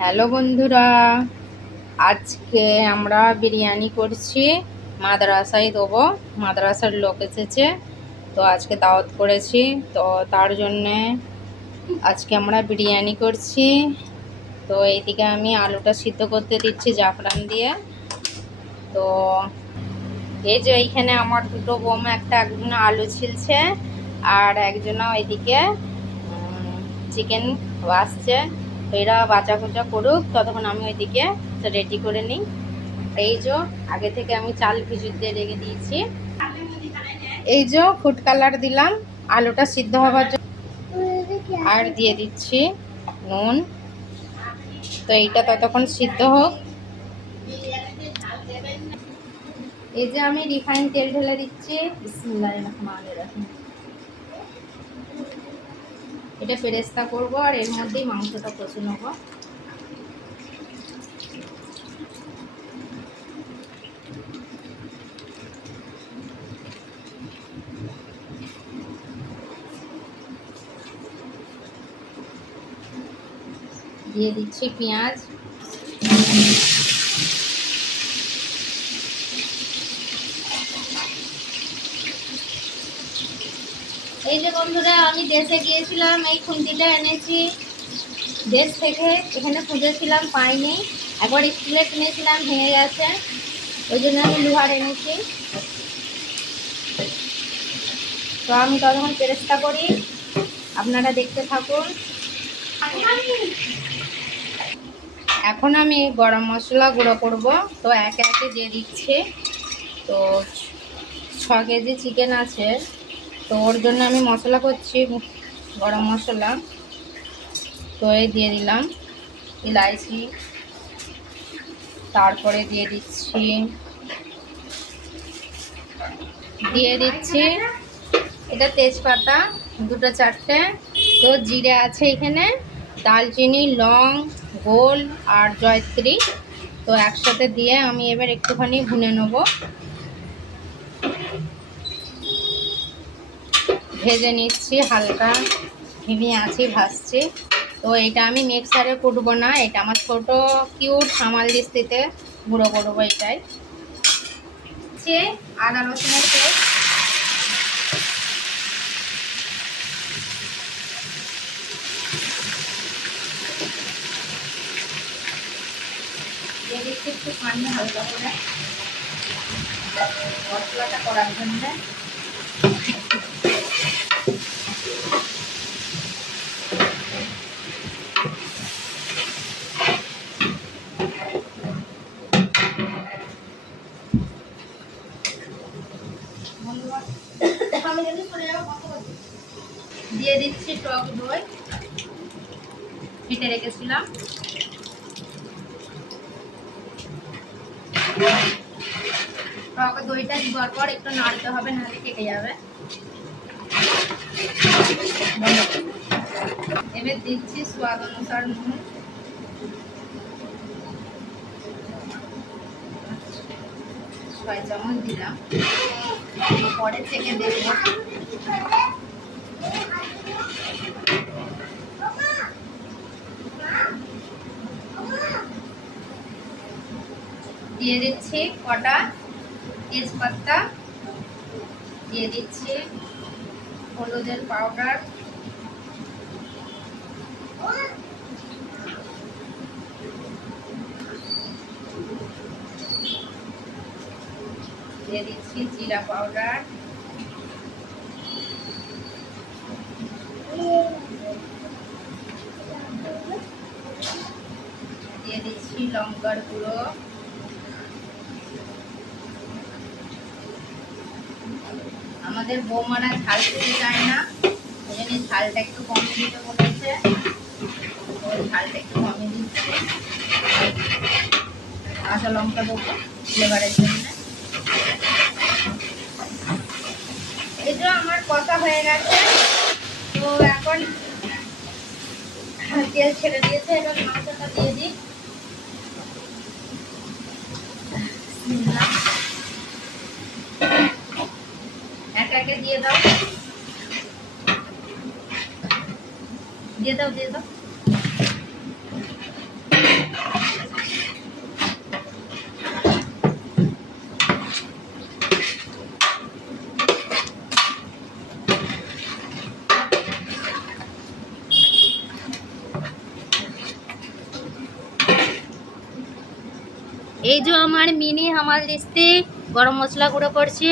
Hello বন্ধুরা, আজকে আমরা বিরিয়ানি করছি। মাদ্রাসায় দেবো, মাদ্রাসার লোক এসেছে, তো আজকে দাওয়াত করেছি। তো তার জন্যে আজকে আমরা বিরিয়ানি করছি। তো এইদিকে আমি আলুটা সিদ্ধ করতে দিচ্ছি জাফরান দিয়ে। তো এই যে এইখানে আমার দুটো বৌমা, একজন আলু ছিলছে আর একজন ওইদিকে চিকেন আসছে। তো এরা বাঁচা কোচা করুক, ততক্ষণ আমি ওইদিকে রেডি করে নিই। এই যে আগে থেকে আমি চাল ভিজিয়ে রেখে দিয়েছি। এই যে ফুড কালার দিলাম আলুটা সিদ্ধ হবার জন্য, আর দিয়ে দিচ্ছি নুন। তো এইটা ততক্ষণ সিদ্ধ হোক। এই যে আমি রিফাইন তেল ঢেলে দিচ্ছি। বিসমিল্লাহির রহমানির রহিম। এটা ফেরেস্তা করব আর এর মধ্যেই মাংসটা কষে নেব। দিয়ে দিচ্ছি পেঁয়াজ। এই যে বন্ধুরা, আমি দেশে গিয়েছিলাম, এই খুন্তিটা এনেছি দেশ থেকে। এখানে খুঁজেছিলাম, পাইনি। একবার স্টিলের কিনেছিলাম, ভেঙে গেছে, ওই জন্য আমি লোহার এনেছি। তো আমি তখন চেষ্টা করি, আপনারা দেখতে থাকুন। এখন আমি গরম মশলা গুঁড়ো করব। তো একে একে দিয়ে দিচ্ছি। তো 6 কেজি চিকেন আছে, তো ওর জন্য আমি মশলা করছি গরম মশলা। তো এই দিয়ে দিলাম ইলাইচি, তারপরে দিয়ে দিচ্ছি এটা তেজপাতা 2-4টে। তো জিরে আছে এখানে, দালচিনি, লং, গোল আর জয়ত্রী। তো একসাথে দিয়ে আমি এবার একটুখানি ভুনে নেব, ভেজে নিচ্ছি হালকা, ধিমি আঁচে ভাজছি। তো এটা আমি মিক্সারে কুটবো না, এটা আমার ছোট কিউট সামাল দিস্তিতে গুঁড়ো করবো। এটাই আদা রসুনের পেস্ট, দিয়ে দিচ্ছি একটু পানি হালকা করে মশলাটা করার জন্য। দিয়ে দিচ্ছি টক দই, কেটে রেখেছিলাম। টক দইটা দেওয়ার পর একটু নাড়তে হবে, নাহলে কেটে যাবে। এবার দিচ্ছি স্বাদ অনুসার নুন। ছয় চামচ দিলাম, পরে থেকে দেখবো। দিয়ে দিচ্ছি কটা তেজপাতা, দিয়ে দিচ্ছি হলুদের পাউডার, দিয়ে দিচ্ছি জিরা পাউডার, দিয়ে দিচ্ছি লঙ্কার গুঁড়ো, আমাদের বৌমারা ঝাল খেতে চায় না, ওই জন্য ঝালটা একটু কমিয়ে দিতে বলেছে। ওই ঝালটা একটু কমিয়ে দিচ্ছি। কাঁচা লঙ্কা দেবো ফ্লেভারের জন্য। এই যে আমার কষা হয়ে গেছে, তো এখন তেল ছেড়ে দিয়েছে। এবার মাংসটা দিয়ে দিই। এক একে দিয়ে দাও, দিয়ে দাও, দিয়ে দাও। এই যে আমার মিনি হামাল দিস্তি গরম মশলা গুঁড়ো করছি।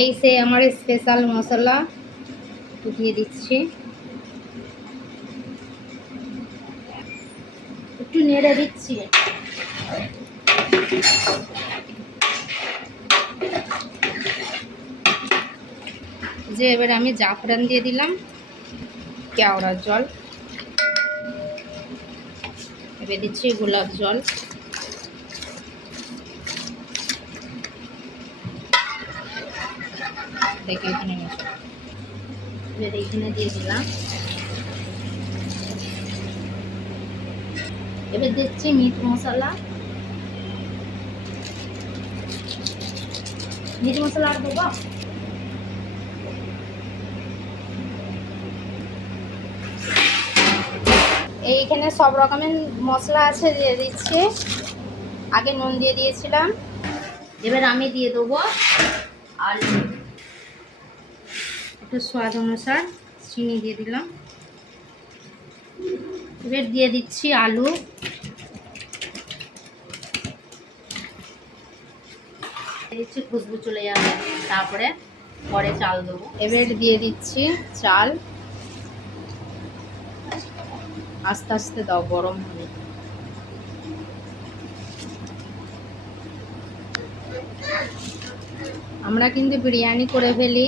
এই সে আমার স্পেশাল মশলা দিয়ে দিচ্ছি, একটু নেড়ে দিচ্ছি। যে এবার আমি জাফরান দিয়ে দিলাম, কেওড়ার জল, এবার দিচ্ছি গোলাপ জল, দেখে এখানে এবার এইখানে দিয়ে দিলাম। এবার দিচ্ছি মিট মশলা, মিট মশলা আর দেবো। এইখানে সব রকমের মশলা আছে, দিয়ে দিচ্ছি। আগে নুন দিয়ে দিয়েছিলাম, এবার আমি দিয়ে দেবো আলু, একটু স্বাদ অনুসার চিনি দিয়ে দিলাম। এবার দিয়ে দিচ্ছি আলু, দিচ্ছি খুশবু চলে যাবে, তারপরে পরে চাল দেবো। এবার দিয়ে দিচ্ছি চাল, আস্তে আস্তে দাও, গরম হবে। আমরা কিন্তু বিরিয়ানি করে ফেলি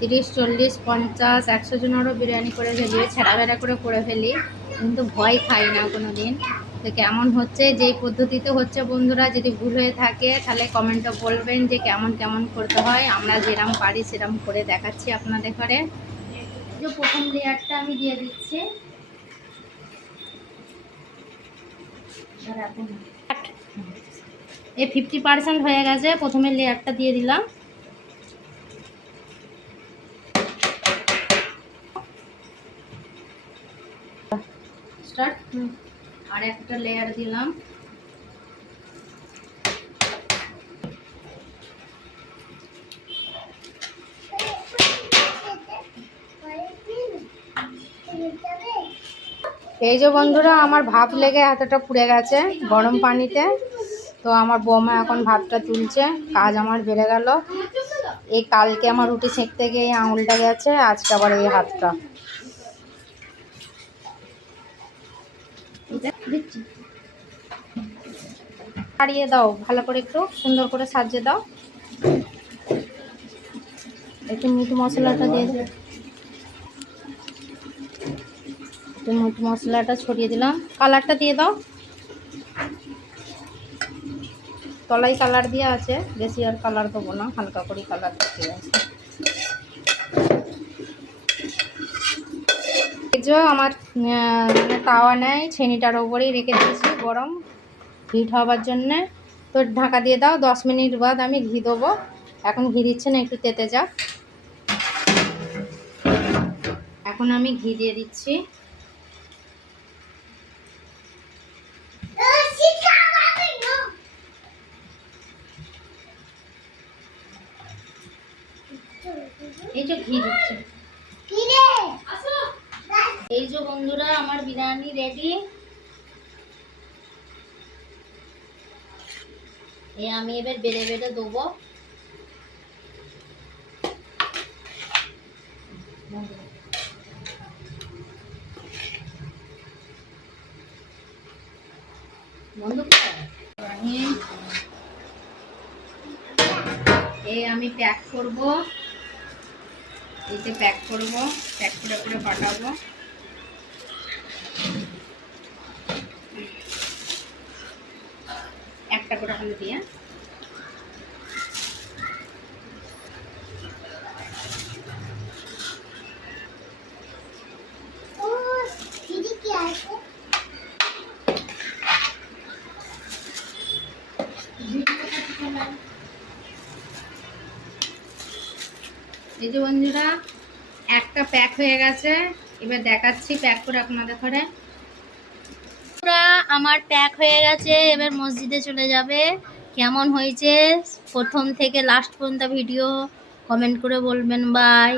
30, 40, 50, 100 জনেরও বিরিয়ানি করে ফেলি, ছেঁড়া বেড়া করে ফেলি, কিন্তু ভয় খাই না কোনো দিন। তো কেমন হচ্ছে, যেই পদ্ধতিতে হচ্ছে বন্ধুরা, যদি ভুল হয়ে থাকে তাহলে কমেন্টে বলবেন যে কেমন কেমন করতে হয়। আমরা যেরকম পারি সেরকম করে দেখাচ্ছি আপনাদের ঘরে। যে প্রথম লেয়ারটা আমি দিয়ে দিচ্ছি, এই 50% হয়ে গেছে, প্রথমে লেয়ারটা দিয়ে দিলাম। আর একটা লেয়ার দিলাম। এই যে বন্ধুরা, আমার ভাপ লেগে হাতটা পুড়ে গেছে গরম পানিতে। তো আমার বৌমা এখন ভাতটা তুলছে, কাজ আমার বেড়ে গেল। এই কালকে আমার রুটি সেঁকতে গিয়ে এই আঙুলটা গেছে, আজকে আবার এই হাতটা। ছাড়িয়ে দাও ভালো করে, একটু সুন্দর করে সাজিয়ে দাও। একটু মিট মশলাটা দিয়ে দাও, একটু মিট মশলাটা ছড়িয়ে দিলাম। কালারটা দিয়ে দাও, তলাই কালার দিয়ে আছে, বেশি আর কালার দেবো না, হালকা করে কালার দিয়ে আছে। এই যে আমার মানে তাওয়া নেই, ছেনিটার ওপরেই রেখে দিয়েছি গরম হিট হওয়ার জন্যে। তো ঢাকা দিয়ে দাও, 10 মিনিট বাদ আমি ঘি দেবো। এখন ঘি দিচ্ছে না, একটু তেতে যাক। এখন আমি ঘি দিয়ে দিচ্ছি। এই যে ঘি দিচ্ছি। এই যে বন্ধুরা, আমার বিরিয়ানি রেডি। আমি এবার বেড়ে বেড়ে দেবো। আমি প্যাক করব, এতে প্যাক করব, প্যাক করে পাঠাবো। একটা করে আলু দিয়ে এই যে বন্ধুরা, একটা প্যাক হয়ে গেছে। এবার দেখাচ্ছি প্যাক করে আপনাদের ঘরে। আমার প্যাক হয়ে গেছে, এবার মসজিদে চলে যাবে। কেমন হয়েছে প্রথম থেকে লাস্ট পর্যন্ত ভিডিও কমেন্ট করে বলবেন। বাই।